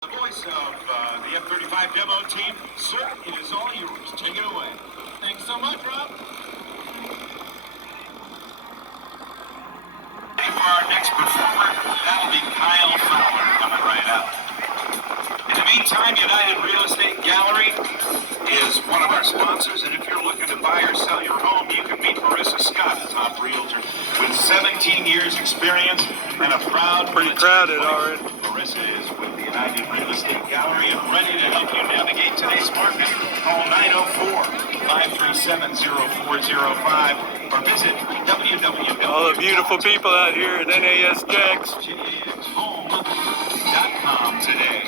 The voice of the F-35 demo team, sir, it is all yours. Take it away. Thanks so much, Rob. Ready for our next performer, that'll be Kyle Fowler coming right up. In the meantime, United Real Estate Gallery is one of our sponsors, and if you're looking to buy or sell your home, you can meet Marissa Scott, a top realtor with 17 years experience and a proud... Pretty crowded already. Marissa is with the United Real Estate Gallery and ready to help you navigate today's market. Call 904-537-0405 or visit www. All the beautiful people out here at NAS JAX. JAXHome.com today.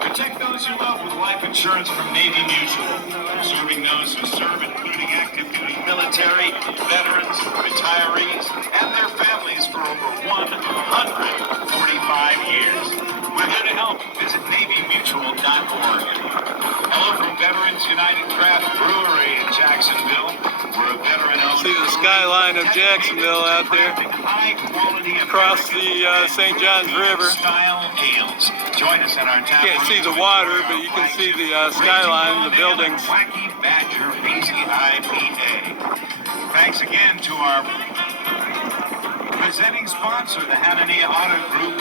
Protect those you love with life insurance from Navy Mutual. Serving those who serve, including active duty military, veterans, retirees, and their families for over 145 years. We're here to help. Visit NavyMutual.org. Hello from Veterans United Craft Brewery in Jacksonville. We're a veteran-owned... See the skyline of Jacksonville out there across the St. Johns River. Join us at our tap. You can't see the water, but you can see the skyline, the buildings. Wacky Badger BCIPA. Thanks again to our presenting sponsor, the Hanania Auto Group.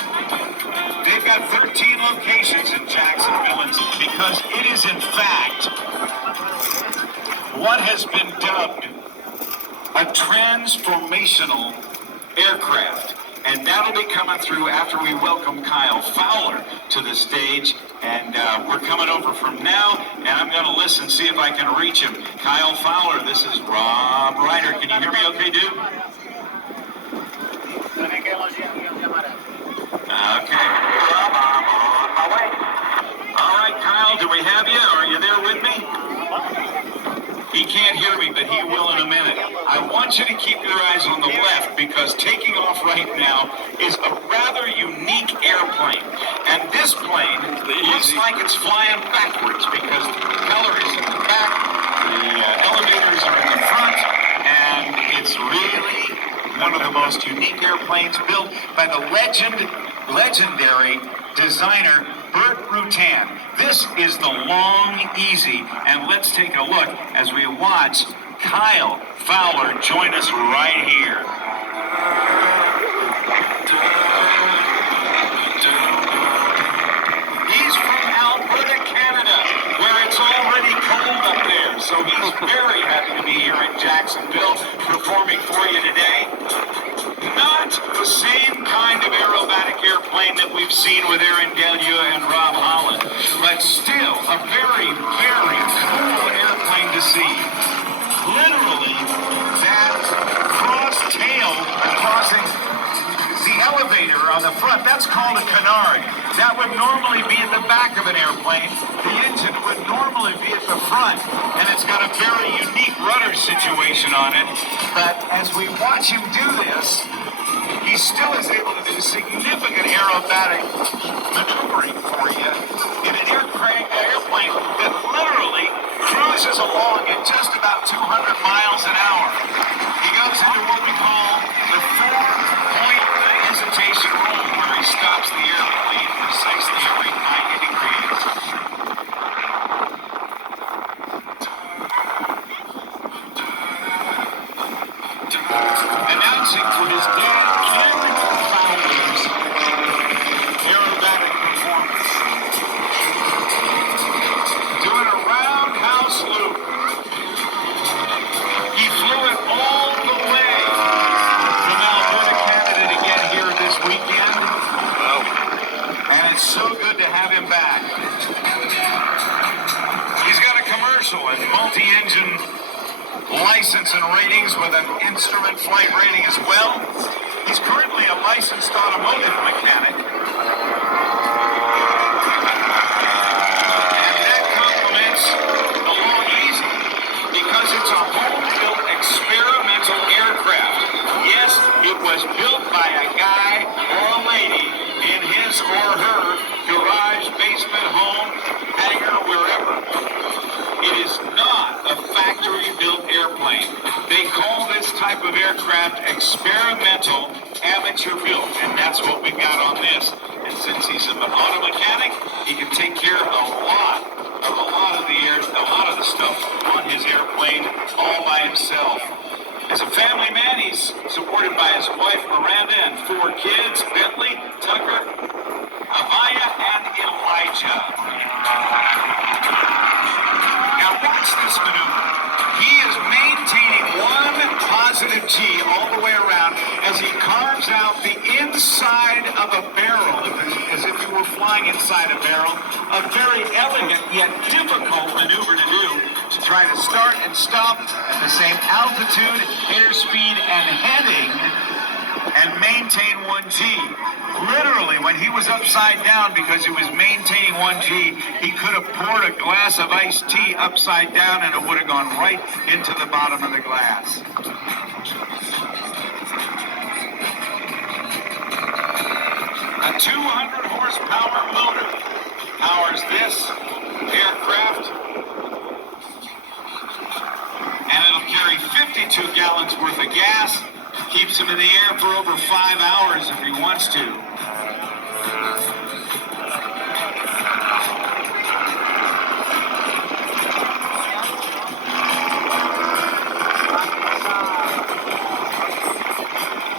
They've got 13 locations in Jacksonville, and because it is in fact what has been dubbed a transformational aircraft. And that'll be coming through after we welcome Kyle Fowler to the stage. And we're coming over from now, and I'm going to listen, see if I can reach him. Kyle Fowler, this is Rob Ryder. Can you hear me okay, dude? Okay. Rob, I'm on my way. All right, Kyle, do we have you? Are you there with me? He can't hear me, but he will in a minute. I want you to keep your eyes on the left because taking off right now is a rather unique airplane. And this plane looks like it's flying backwards because the propeller is in the back, the elevators are in the front, and it's really one of the most unique airplanes built by the legendary designer Bert Rutan. This is the Long EZ, and let's take a look as we watch Kyle Fowler join us right here. He's from Alberta, Canada, where it's already cold up there, so he's very happy to be here in Jacksonville performing for you today. Not the same kind of aerobatic airplane that we've seen with Aaron Delua and Rob Holland, but still a very, very cool airplane to see. Literally, that cross tail crossing the elevator on the front, that's called a canard. That would normally be at the back of an airplane. The engine would normally be at the front, and it's got a very unique rudder situation on it. But as we watch him do this, he still is able to do significant aerobatic maneuvering for you in an airplane that literally cruises along at just about 200 miles an hour. He goes into what we call the 4-point hesitation roll, where he stops the airplane precisely every 90 degrees. Announcing for his dad, Fowler's aerobatic performance. Doing a roundhouse loop. He flew it all the way from Alberta, Canada to get here this weekend. Wow. And it's so good to have him back. He's got a commercial and multi-engine license and ratings with an instrument flight rating as well. He's currently a licensed automotive mechanic. And that complements the Long EZ because it's a home-built experimental aircraft. Yes, it was built by a guy or a lady in his or her garage, basement, home, hangar, wherever. It is not a factory-built airplane. They call this type of aircraft experimental amateur built, and that's what we've got on this. And since he's an auto mechanic, he can take care of a lot of the stuff on his airplane all by himself. As a family man, he's supported by his wife Miranda and 4 kids, Bentley, Tucker, Avaya, and Elijah. Now watch this maneuver. He is maintaining one positive G all the way around as he carves out the inside of a barrel, as if you were flying inside a barrel. A very elegant yet difficult maneuver to do, to try to start and stop at the same altitude, airspeed, and heading, and maintain 1G. Literally, when he was upside down because he was maintaining 1G, he could have poured a glass of iced tea upside down and it would have gone right into the bottom of the glass. A 200 horsepower motor powers this aircraft, and it'll carry 52 gallons worth of gas. Keeps him in the air for over 5 hours if he wants to.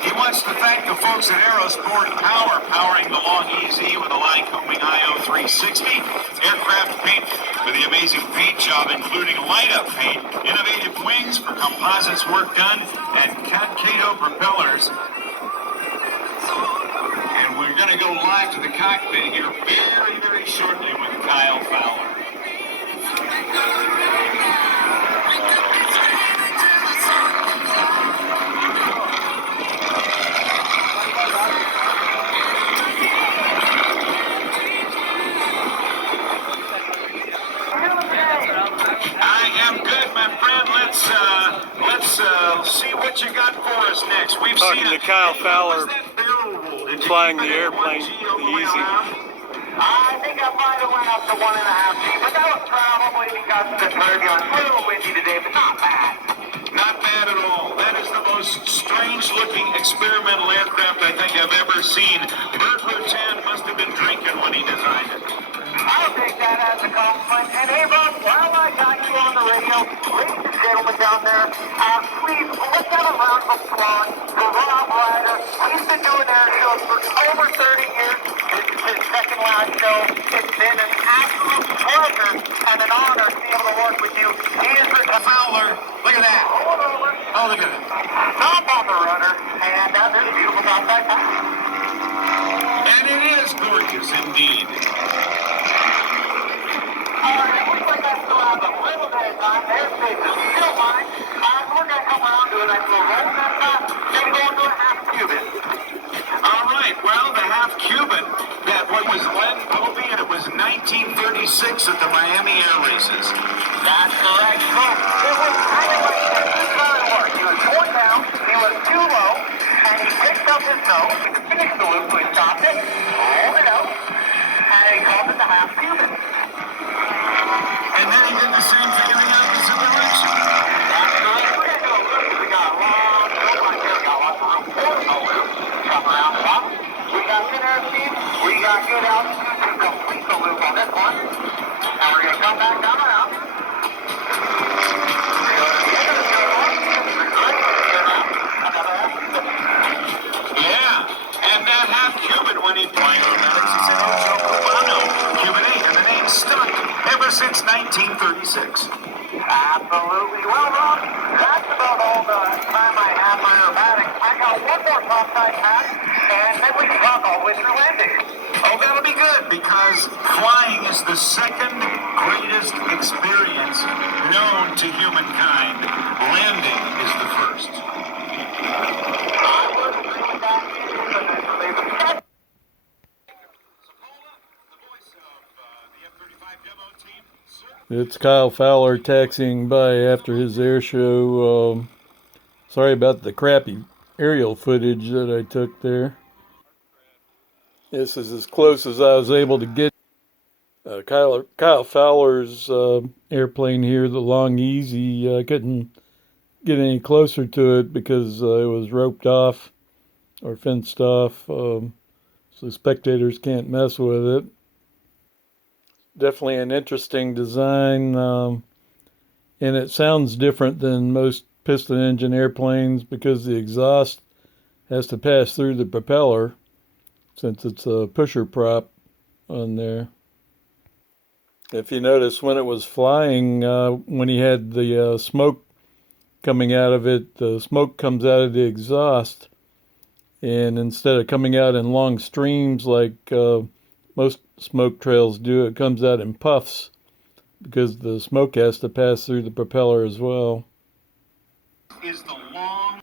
He wants to thank the folks at Aerosport Power, powering the Long EZ with a Lycoming IO 360. Aircraft paint with the amazing paint job, including light-up paint, innovative wings for composites work done, and Concado propellers. And we're going to go live to the cockpit here very, very shortly with Kyle Fowler. Let's see what you got for us next. We've Talking seen to Kyle Fowler, flying the airplane, the Easy. I think I might have went up to 1.5 G, but that was probably because of the turbulence. A little windy today, but not bad. Not bad at all. That is the most strange-looking experimental aircraft I think I've ever seen. Bert Rutan must have been drinking when he designed it. I'll take that as a compliment. And hey, Rob, while I got you on the radio, ladies and gentlemen down there, please, let's have a round of applause for Rob Ryder. He's been doing air shows for over 30 years. This is his second last show. It's been an absolute pleasure and an honor to be able to work with you. He is the Fowler, look at that. Hold over. Oh, look at it. Top on the runner, and there's a beautiful outside pass. And it is gorgeous indeed. Alright, it looks like I still have a little bit of time. There's space. If you don't mind, we're going to come around to it. I will roll that back. Then go into a half Cuban. All right, well, the half Cuban, that one was Len Kobe, and it was 1936 at the Miami Air Races. That's correct. So, it was kind of like this. This is how it worked. He was torn down, he was too low, and he picked up his nose, finished the loop, so he stopped it, rolled it out, and he called it the half Cuban. And then he did the same thing in the opposite direction. That's correct. We're going to do a loop. We got a long loop right here. We got lots of room for a loop. Come around the top. We got good airspeed. We got good altitude to complete the loop on this one. And we're going to come back down around. Yeah, and that half Cuban, when he flying automatics, he said, "Oh, Joe Cubano, Cuban 8," and the name stuck ever since 1936. Absolutely. Well, Rob, that's about all the time I have for aerobatics. I got one more topside pass, and then we can talk all the way through landing. Oh, that'll be good, because flying is the second greatest experience known to humankind. Landing is the first. I would agree with that. It's Kyle Fowler taxiing by after his air show. Sorry about the crappy aerial footage that I took there. This is as close as I was able to get. Kyle Fowler's airplane here, the Long EZ. I couldn't get any closer to it because it was roped off or fenced off. so spectators can't mess with it. Definitely an interesting design, and it sounds different than most piston engine airplanes because the exhaust has to pass through the propeller since it's a pusher prop on there. If you notice, when it was flying, when he had the smoke coming out of it, the smoke comes out of the exhaust, and instead of coming out in long streams like most smoke trails do, it comes out in puffs because the smoke has to pass through the propeller as well. Is the long...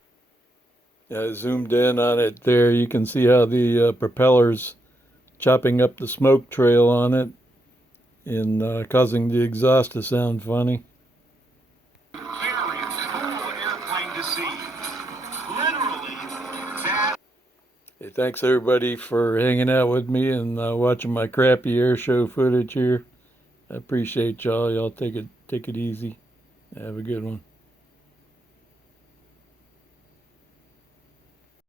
Yeah, I zoomed in on it there. You can see how the propeller's chopping up the smoke trail on it and causing the exhaust to sound funny. Very cool airplane to see. Literally, that... Hey, thanks everybody for hanging out with me and watching my crappy air show footage here. I appreciate y'all. Y'all take it easy. Have a good one.